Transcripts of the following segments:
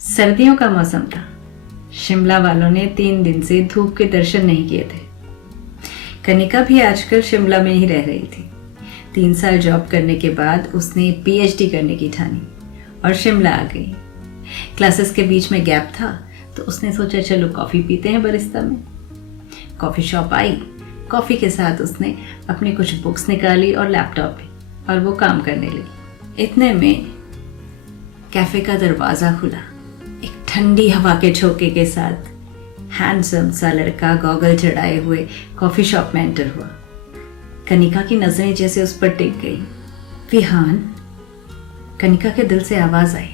सर्दियों का मौसम था। शिमला वालों ने 3 दिन से धूप के दर्शन नहीं किए थे। कनिका भी आजकल शिमला में ही रह रही थी। 3 साल जॉब करने के बाद उसने पीएचडी करने की ठानी और शिमला आ गई। क्लासेस के बीच में गैप था तो उसने सोचा चलो कॉफ़ी पीते हैं बरिस्ता में। कॉफ़ी शॉप आई, कॉफ़ी के साथ उसने अपनी कुछ बुक्स निकाली और लैपटॉप भी, और वो काम करने लगी। इतने में कैफ़े का दरवाज़ा खुला। एक ठंडी हवा के झोंके के साथ हैंडसम सा लड़का गॉगल चढ़ाए हुए कॉफ़ी शॉप में एंटर हुआ। कनिका की नजरें जैसे उस पर टिक गई। विहान। कनिका के दिल से आवाज आई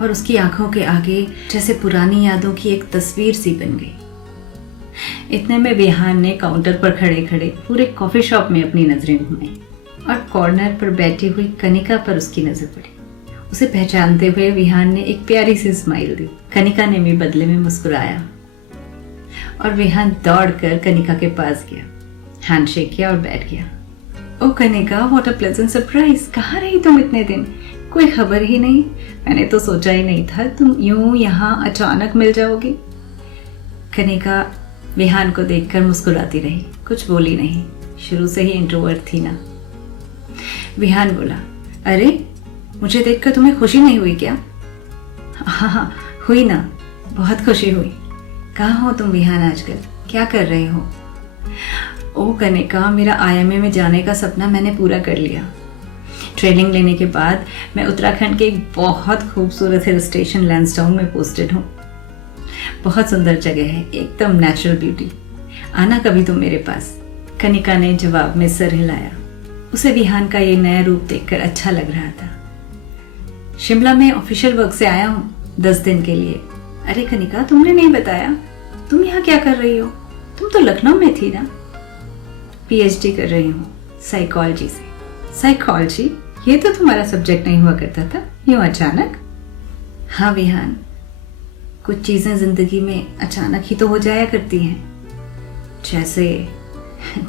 और उसकी आंखों के आगे जैसे पुरानी यादों की एक तस्वीर सी बन गई। इतने में विहान ने काउंटर पर खड़े खड़े पूरे कॉफी शॉप में अपनी नजरें घुमाई और कॉर्नर पर बैठी हुई कनिका पर उसकी नजर पड़ी। उसे पहचानते हुए विहान ने एक प्यारी सी स्माइल दी। कनिका ने भी बदले में मुस्कुराया और विहान दौड़कर कनिका के पास गया, हैंडशेक किया और बैठ गया। Oh Kanika, what a pleasant surprise. कहाँ रही तुम इतने दिन? कोई खबर ही नहीं। मैंने तो सोचा ही नहीं था तुम यूं यहाँ अचानक मिल जाओगी। कनिका विहान को देखकर मुस्कुराती रही, कुछ बोली नहीं। शुरू से ही इंट्रोवर्ट थी ना। विहान बोला, अरे मुझे देखकर तुम्हें खुशी नहीं हुई क्या? हाँ, हुई ना, बहुत खुशी हुई। कहाँ हो तुम विहान आजकल? क्या कर रहे हो? ओ कनिका, मेरा आईएमए में जाने का सपना मैंने पूरा कर लिया। ट्रेनिंग लेने के बाद मैं उत्तराखंड के एक बहुत खूबसूरत हिल स्टेशन लैंसडाउन में पोस्टेड हूँ। बहुत सुंदर जगह है, एकदम नेचुरल ब्यूटी। आना कभी तुम मेरे पास। कनिका ने जवाब में सर हिलाया। उसे विहान का ये नया रूप देखकर अच्छा लग रहा था। शिमला में ऑफिशियल वर्क से आया हूँ 10 दिन के लिए। अरे कनिका, तुमने नहीं बताया, तुम यहाँ क्या कर रही हो? तुम तो लखनऊ में थी ना। पीएचडी कर रही हूँ साइकोलॉजी से। साइकोलॉजी? ये तो तुम्हारा सब्जेक्ट नहीं हुआ करता था, यूं अचानक? हाँ विहान, कुछ चीजें जिंदगी में अचानक ही तो हो जाया करती हैं।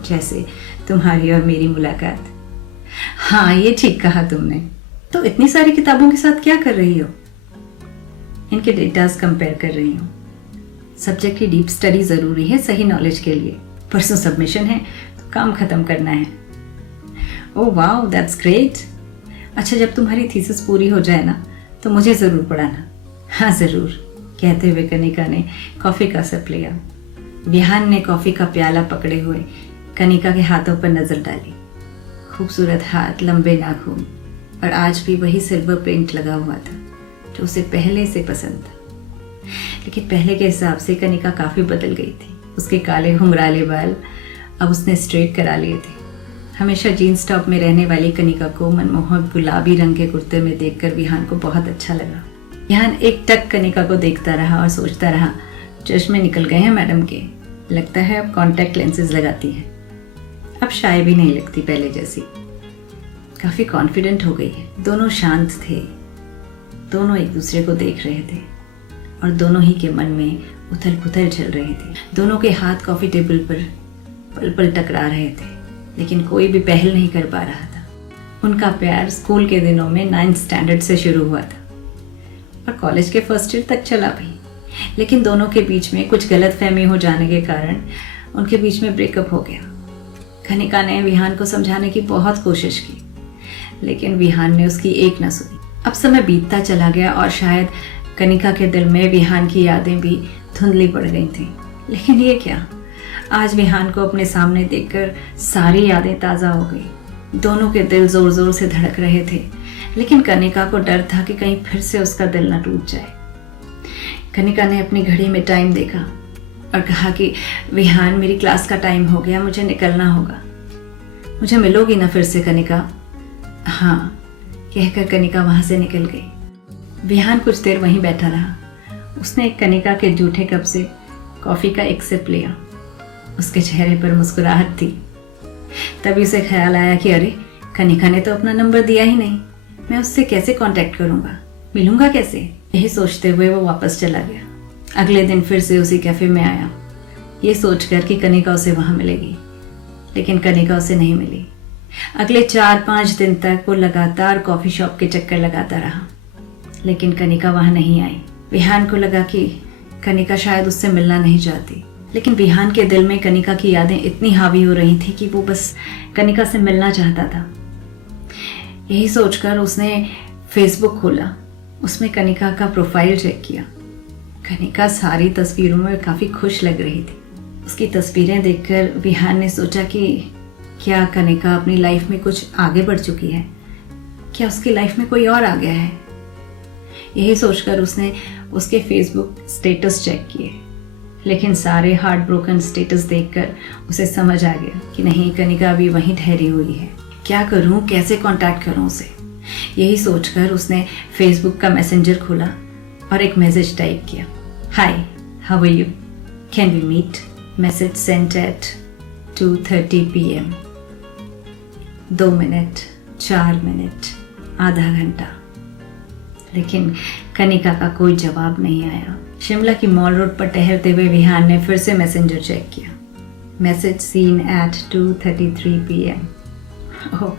जैसे तुम्हारी और मेरी मुलाकात। हाँ, ये ठीक कहा तुमने। तो इतनी सारी किताबों के साथ क्या कर रही हो? इनके डेटास कंपेयर कर रही हूँ। सब्जेक्ट की डीप स्टडी जरूरी है सही नॉलेज के लिए। परसों सबमिशन है तो काम खत्म करना है। Oh wow, that's great. अच्छा, जब तुम्हारी थीसिस पूरी हो जाए ना तो मुझे जरूर पढ़ाना। हाँ जरूर, कहते हुए कनिका ने कॉफी का सिप लिया। विहान ने कॉफी का प्याला पकड़े हुए कनिका के हाथों पर नजर डाली। खूबसूरत हाथ, लंबे नाखून, और आज भी वही सिल्वर पेंट लगा हुआ था जो उसे पहले से पसंद था। लेकिन पहले के हिसाब से कनिका काफी बदल गई थी। उसके काले घुंघराले बाल अब उसने स्ट्रेट करा लिए थे। हमेशा जीन्स टॉप में रहने वाली कनिका को मनमोहक गुलाबी रंग के कुर्ते में देखकर विहान को बहुत अच्छा लगा। विहान एक टक कनिका को देखता रहा और सोचता रहा, चश्मे निकल गए हैं मैडम के। लगता है अब कॉन्टैक्ट लेंसेज लगाती है। अब शाय भी नहीं लगती पहले जैसी। काफी कॉन्फिडेंट हो गई है। दोनों शांत थे, दोनों एक दूसरे को देख रहे थे और दोनों ही के मन में उथल पुथल चल रही थी। दोनों के हाथ कॉफी टेबल पर पल पल टकरा रहे थे, लेकिन कोई भी पहल नहीं कर पा रहा था। उनका प्यार स्कूल के दिनों में 9th स्टैंडर्ड से शुरू हुआ था और कॉलेज के फर्स्ट ईयर तक चला भी। लेकिन दोनों के बीच में कुछ गलतफहमी हो जाने के कारण उनके बीच में ब्रेकअप हो गया। कनिका ने विहान को समझाने की बहुत कोशिश की, लेकिन विहान ने उसकी एक न सुनी। अब समय बीतता चला गया और शायद कनिका के दिल में विहान की यादें भी धुंधली पड़ गई थी। लेकिन ये क्या, आज विहान को अपने सामने देखकर सारी यादें ताज़ा हो गई। दोनों के दिल जोर जोर से धड़क रहे थे, लेकिन कनिका को डर था कि कहीं फिर से उसका दिल न टूट जाए। कनिका ने अपनी घड़ी में टाइम देखा और कहा कि विहान, मेरी क्लास का टाइम हो गया, मुझे निकलना होगा। मुझे मिलोगी ना फिर से कनिका? हाँ, कहकर कनिका वहां से निकल गई। विहान कुछ देर वहीं बैठा रहा। उसने कनिका के जूठे कप से कॉफी का एक सिप लिया। उसके चेहरे पर मुस्कुराहट थी। तभी उसे ख्याल आया कि अरे, कनिका ने तो अपना नंबर दिया ही नहीं। मैं उससे कैसे कांटेक्ट करूंगा, मिलूंगा कैसे? यही सोचते हुए वो वापस चला गया। अगले दिन फिर से उसी कैफे में आया, ये सोचकर कि कनिका उसे वहां मिलेगी। लेकिन कनिका उसे नहीं मिली। अगले 4-5 दिन तक वो लगातार कॉफी शॉप के चक्कर लगाता रहा। लेकिन कनिका वहां नहीं आई। विहान को लगा कि कनिका शायद उससे मिलना नहीं चाहती, लेकिन विहान के दिल में कनिका की यादें इतनी हावी हो रही थी कि वो बस कनिका से मिलना चाहता था। यही सोचकर उसने फेसबुक खोला, उसमें कनिका का प्रोफाइल चेक किया। कनिका सारी तस्वीरों में काफ़ी खुश लग रही थी। उसकी तस्वीरें देखकर विहान ने सोचा कि क्या कनिका अपनी लाइफ में कुछ आगे बढ़ चुकी है, क्या उसकी लाइफ में कोई और आ गया है। यही सोचकर उसने उसके फेसबुक स्टेटस चेक किए, लेकिन सारे हार्ट ब्रोकन स्टेटस देखकर उसे समझ आ गया कि नहीं, कनिका अभी वहीं ठहरी हुई है। क्या करूं, कैसे कांटेक्ट करूं उसे। यही सोचकर उसने फेसबुक का मैसेंजर खोला और एक मैसेज टाइप किया, hi how are you, can we meet. Message sent at 2:30 PM। 2 minute, 4 minute, आधा घंटा, लेकिन कनिका का कोई जवाब नहीं आया। शिमला की मॉल रोड पर टहलते हुए विहान ने फिर से मैसेंजर चेक किया। Message seen at 2:33 PM। Oh,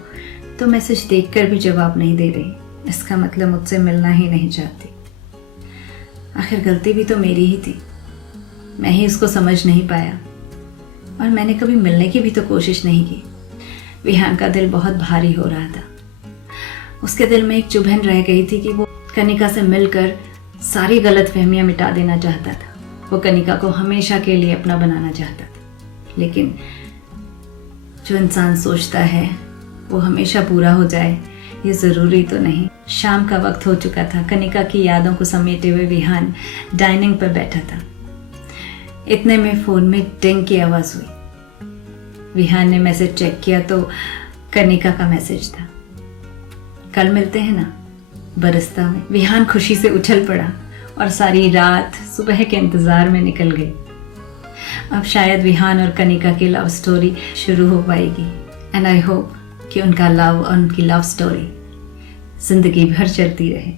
तो मैसेज देखकर भी जवाब नहीं दे रही, इसका मतलब मुझसे मिलना ही नहीं चाहती। आखिर गलती भी तो मेरी ही थी, मैं ही उसको समझ नहीं पाया और मैंने कभी मिलने की भी तो कोशिश नहीं की। विहान का दिल बहुत भारी हो रहा था। उसके दिल में एक चुभन रह गई थी कि वो कनिका से मिलकर सारी गलतफहमियां मिटा देना चाहता था। वो कनिका को हमेशा के लिए अपना बनाना चाहता था, लेकिन जो इंसान सोचता है वो हमेशा पूरा हो जाए, ये ज़रूरी तो नहीं। शाम का वक्त हो चुका था। कनिका की यादों को समेटे हुए विहान डाइनिंग पर बैठा था। इतने में फ़ोन में टिंग की आवाज़ हुई। विहान ने मैसेज चेक किया तो कनिका का मैसेज था, कल मिलते हैं ना, बरस्ता में। विहान खुशी से उछल पड़ा और सारी रात सुबह के इंतज़ार में निकल गई। अब शायद विहान और कनिका की लव स्टोरी शुरू हो पाएगी, एंड आई होप कि उनका लव और उनकी लव स्टोरी जिंदगी भर चलती रहे।